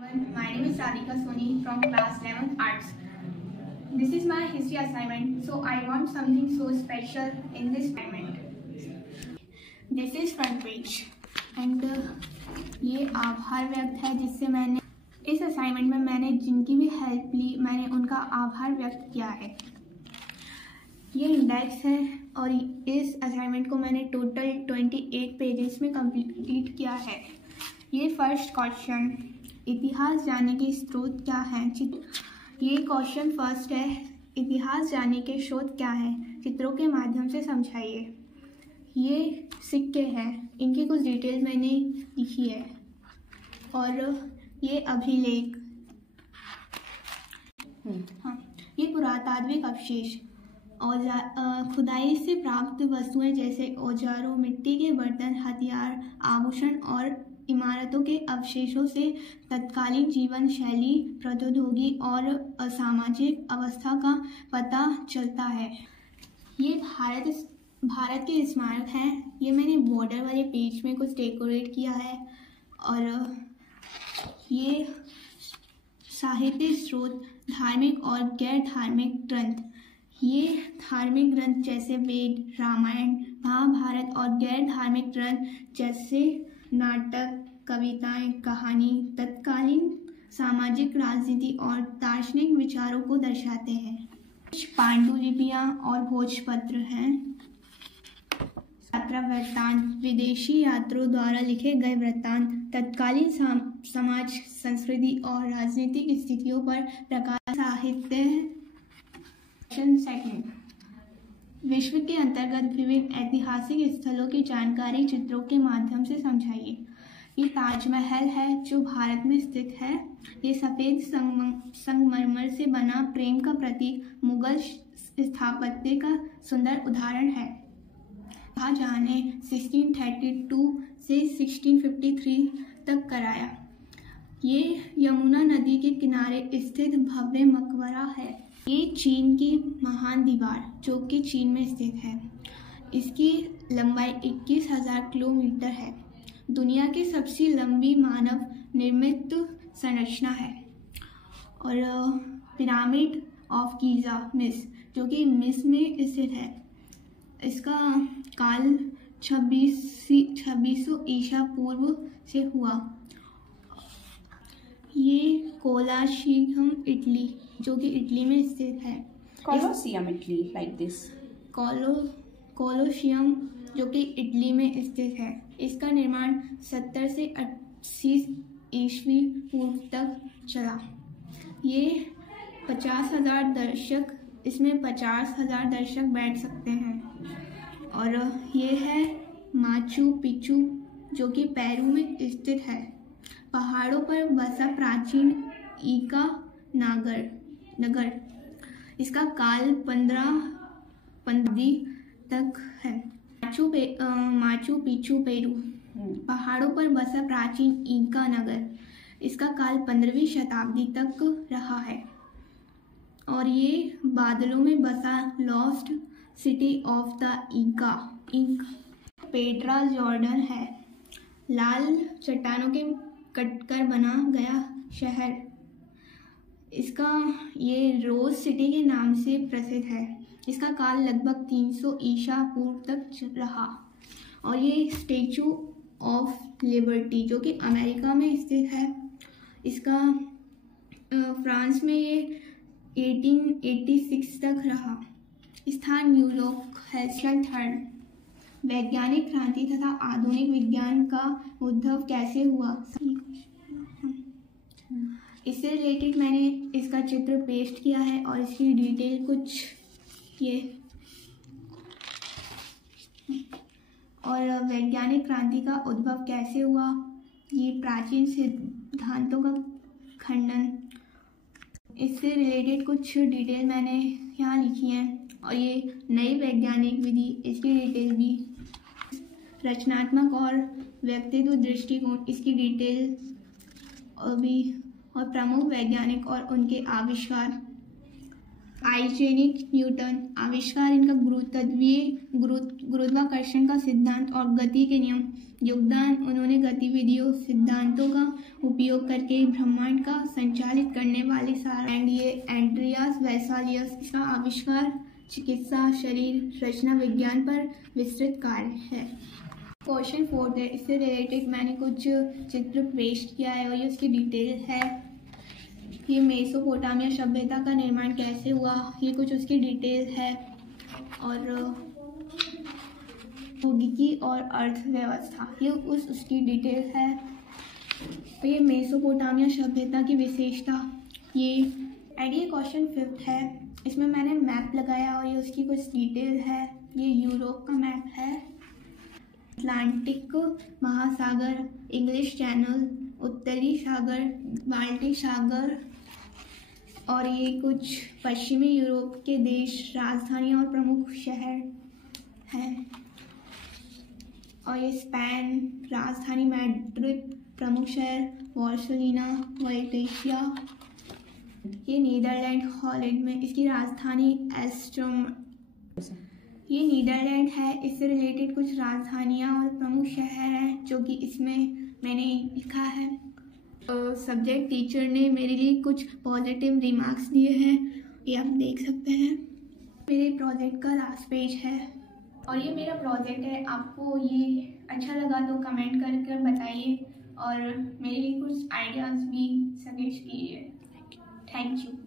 My name is Radhika Soni from class 11th Arts. This is my history assignment, so I want something so special in this assignment. This is front page and ये आभार व्यक्त है जिससे मैंने इस assignment में मैंने जिनकी भी हेल्प ली मैंने उनका आभार व्यक्त किया है। ये इंडेक्स है और इस असाइनमेंट को मैंने टोटल 28 पेजेस में कंप्लीट किया है। ये फर्स्ट क्वेश्चन, इतिहास जानने के स्रोत क्या हैं? ये क्वेश्चन फर्स्ट है, इतिहास जानने के स्रोत क्या हैं? चित्रों के माध्यम से समझाइए। ये सिक्के हैं, इनकी कुछ डिटेल मैंने लिखी है। और ये अभिलेख, हाँ, ये पुरातात्विक अवशेष, औजार, खुदाई से प्राप्त वस्तुएं जैसे औजारों, मिट्टी के बर्तन, हथियार, आभूषण और इमारतों के अवशेषों से तत्कालीन जीवन शैली, प्रौद्योगिकी और सामाजिक अवस्था का पता चलता है। ये भारत के स्मारक हैं। ये मैंने बॉर्डर वाले पेज में कुछ डेकोरेट किया है। और ये साहित्य स्रोत, धार्मिक और गैर धार्मिक ग्रंथ, ये धार्मिक ग्रंथ जैसे वेद, रामायण, महाभारत और गैर धार्मिक ग्रंथ जैसे नाटक, कविताएं, कहानी तत्कालीन सामाजिक, राजनीति और दार्शनिक विचारों को दर्शाते हैं। कुछ पांडुलिपियां और भोजपत्र हैं। यात्रा वृत्तांत, विदेशी यात्रियों द्वारा लिखे गए वृत्तांत तत्कालीन समाज, संस्कृति और राजनीतिक स्थितियों पर प्रकाश। साहित्य। सेकंड, विश्व के अंतर्गत विभिन्न ऐतिहासिक स्थलों की जानकारी चित्रों के माध्यम से समझाइए। ये ताजमहल है जो भारत में स्थित है। ये सफ़ेद संगमरमर से बना प्रेम का प्रतीक मुगल स्थापत्य का सुंदर उदाहरण है। शाहजहां ने 1632 से 1653 तक कराया। ये यमुना नदी के किनारे स्थित भव्य मकबरा है। ये चीन की महान दीवार जो कि चीन में स्थित है। इसकी लंबाई 21,000 किलोमीटर है। दुनिया की सबसे लंबी मानव निर्मित संरचना है। और पिरामिड ऑफ गीज़ा मिस्र जो कि मिस्र में स्थित है। इसका काल 2600 ईसा पूर्व से हुआ। ये कोलाशियम इटली जो कि इटली में स्थित है। Colosseum Italy like this. Colosseum जो कि इटली में स्थित है। इसका निर्माण 70 से 80 ईस्वी पूर्व तक चला। ये 50,000 दर्शक, इसमें 50,000 दर्शक बैठ सकते हैं। और ये है माचू पिचू जो कि पेरू में स्थित है। पहाड़ों पर बसा प्राचीन इंका नगर। इसका काल 15 तक है। माचू पिचू पेरू, पहाड़ों पर बसा प्राचीन इंका नगर। इसका काल 15वीं शताब्दी तक रहा है। और ये बादलों में बसा lost city of the Inca. Petra Jordan है, लाल चट्टानों के कटकर बना गया शहर। इसका ये रोज सिटी के नाम से प्रसिद्ध है। इसका काल लगभग 300 ईसा पूर्व तक रहा। और ये स्टैचू ऑफ लिबर्टी जो कि अमेरिका में स्थित है। इसका फ्रांस में ये 1886 तक रहा। स्थान न्यूयॉर्क है। थर्ड, वैज्ञानिक क्रांति तथा आधुनिक विज्ञान का उद्भव कैसे हुआ? इससे रिलेटेड मैंने इसका चित्र पेस्ट किया है और इसकी डिटेल कुछ ये। और वैज्ञानिक क्रांति का उद्भव कैसे हुआ? ये प्राचीन सिद्धांतों का खंडन। इससे रिलेटेड कुछ डिटेल मैंने यहाँ लिखी हैं। और ये नई वैज्ञानिक विधि, इसकी डिटेल भी। रचनात्मक और व्यक्तित्व दृष्टिकोण, इसकी डिटेल भी। और प्रमुख वैज्ञानिक और उनके आविष्कार। Isaac Newton. आविष्कार इनका गुरुत्वाकर्षण का सिद्धांत और गति के नियम। योगदान, उन्होंने गतिविधियों सिद्धांतों का उपयोग करके ब्रह्मांड का संचालित करने वाले सारा। एंड ये एंड्रियास वेसालियस। इसका आविष्कार चिकित्सा, शरीर रचना विज्ञान पर विस्तृत कार्य है। क्वेश्चन 4 है, इससे रिलेटेड मैंने कुछ चित्र पेस्ट किया है और ये उसकी डिटेल है। ये मेसोपोटामिया सभ्यता का निर्माण कैसे हुआ, ये कुछ उसकी डिटेल है। और भौतिकी और अर्थव्यवस्था, ये उसकी डिटेल है। तो ये मेसोपोटामिया सभ्यता की विशेषता ये। एंड ये क्वेश्चन 5 है, इसमें मैंने मैप लगाया और ये उसकी कुछ डिटेल है। ये यूरोप का मैप है। अटलांटिक महासागर, इंग्लिश चैनल, उत्तरी सागर, बाल्टिक सागर और ये कुछ पश्चिमी यूरोप के देश, राजधानी और प्रमुख शहर हैं। और ये स्पेन, राजधानी मैड्रिड, प्रमुख शहर बार्सिलोना, वैलेंसिया। ये नीदरलैंड हॉलैंड में, इसकी राजधानी एस्ट्रोम। ये नीदरलैंड है। इससे रिलेटेड कुछ राजधानियाँ और प्रमुख शहर हैं जो कि इसमें मैंने लिखा है। सब्जेक्ट टीचर ने मेरे लिए कुछ पॉजिटिव रिमार्क्स दिए हैं, ये आप देख सकते हैं। मेरे प्रोजेक्ट का लास्ट पेज है और ये मेरा प्रोजेक्ट है। आपको ये अच्छा लगा तो कमेंट कर बताइए और मेरे लिए कुछ आइडियाज़ भी सजेस्ट कीजिए। Thank you.